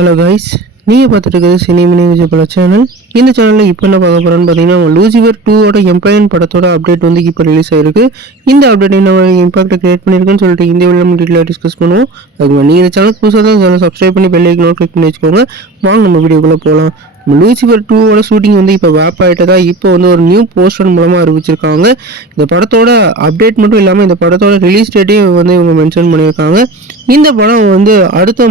Hello guys, நீங்கள் பார்த்துட்டு இருக்கிறது சினிமினி விஜயபல சேனல். இந்த சேனலில் இப்போ என்ன பார்க்க போகிறோன்னு பார்த்தீங்கன்னா, லூசிஃபர் 2ஓட எம்ப்ளாயன் படத்தோட அப்டேட் வந்து இப்போ ரிலீஸ் ஆயிருக்கு. இந்த அப்டேட் என்ன இம்பாக்ட் கிரியேட் பண்ணியிருக்குன்னு சொல்லிட்டு இந்த வீடியோ நம்ம டீட்டெயிலாக டிஸ்கஸ் பண்ணுவோம். அதுக்கு நீங்கள் இந்த சேனல் புதுசாக தான் சேனல் சப்ஸ்கிரைப் பண்ணி பெல் ஐக்கன் கிளிக் பண்ணி வச்சுக்கோங்க. வாங்க நம்ம வீடியோக்குள்ளே போகலாம். லூசிஃபர் 2ஓட ஷூட்டிங் வந்து இப்போ வேப் ஆகிட்டதா இப்போ வந்து ஒரு நியூ போஸ்டர் மூலமாக அறிவிச்சிருக்காங்க. இந்த படத்தோட அப்டேட் மட்டும் இல்லாமல் இந்த படத்தோட ரிலீஸ் டேட்டையும் வந்து இவங்க மென்ஷன் பண்ணியிருக்காங்க. இந்த படம் வந்து அடுத்த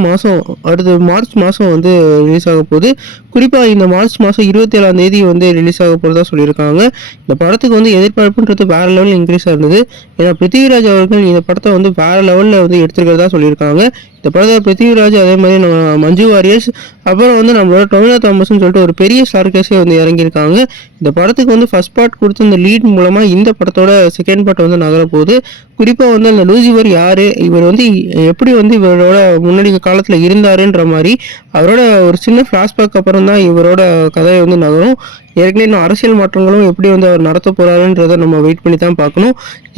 மார்ச் மாதம் வந்து ரிலீஸ் ஆக போகுது. குறிப்பாக இந்த மார்ச் மாதம் 27ஆம் வந்து ரிலீஸ் ஆக போகிறதா சொல்லியிருக்காங்க. இந்த படத்துக்கு வந்து எதிர்பார்ப்புன்றது வேறு லெவலில் இன்க்ரீஸ் ஆகுது. ஏன்னா பிருத்திவிராஜ் அவர்கள் இந்த படத்தை வந்து வேறு லெவலில் வந்து எடுத்துக்கிறதா சொல்லியிருக்காங்க. இந்த படத்தை பிருத்திவிராஜ், அதே மாதிரி நம்ம மஞ்சு வாரியர்ஸ், அப்புறம் வந்து நம்மளோட டொவினோ தாமஸ்ன்னு சொல்லிட்டு ஒரு பெரிய ஸ்டார் கேஸே வந்து இறங்கியிருக்காங்க. இந்த படத்துக்கு வந்து ஃபர்ஸ்ட் பார்ட் கொடுத்து இந்த லீட் மூலமாக இந்த படத்தோட செகண்ட் பார்ட் வந்து நகர போகுது. குறிப்பாக வந்து அந்த லூசிஃபர் யார், இவர் வந்து எப்படி வந்து இவரோட முன்னாடி காலத்தில் இருந்தாருன்ற மாதிரி அவரோட ஒரு சின்ன ஃப்ளாஷ்பேக் அப்புறம் தான் இவரோட கதையை வந்து நகரும். ஏற்கனவே இன்னும் அரசியல் மாற்றங்களும் எப்படி வந்து அவர் நடத்த போகிறாருன்றதை நம்ம வெயிட் பண்ணி தான் பார்க்கணும்.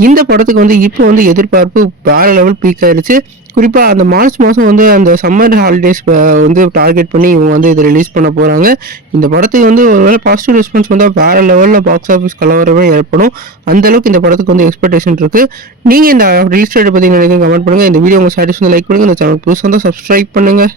இந்த படத்துக்கு வந்து இப்போ வந்து எதிர்பார்ப்பு வேறு லெவல் பீக் ஆயிடுச்சு. குறிப்பாக அந்த மார்ச் மாதம் வந்து அந்த சம்மர் ஹாலிடேஸ் வந்து டார்கெட் பண்ணி இவங்க வந்து இதை ரிலீஸ் பண்ண போகிறாங்க. இந்த படத்துக்கு வந்து ஒருவேளை பாசிட்டிவ் ரெஸ்பான்ஸ் வந்தால் வேறு லெவலில் பாக்ஸ் ஆஃபீஸ் கலவரமே ஏற்படும். அந்தளவுக்கு இந்த படத்துக்கு வந்து எக்ஸ்பெக்டேஷன் இருக்குது. நீங்கள் இந்த ரிலீஸ் டேட்டை பற்றி நினைக்க கமெண்ட் பண்ணுங்கள். இந்த வீடியோ உங்கள் சாட்டிஸ்ஃபை லைக் பண்ணுங்கள். இந்த சேனல் புதுசாக தான் சப்ஸ்கிரைப் பண்ணுங்கள்.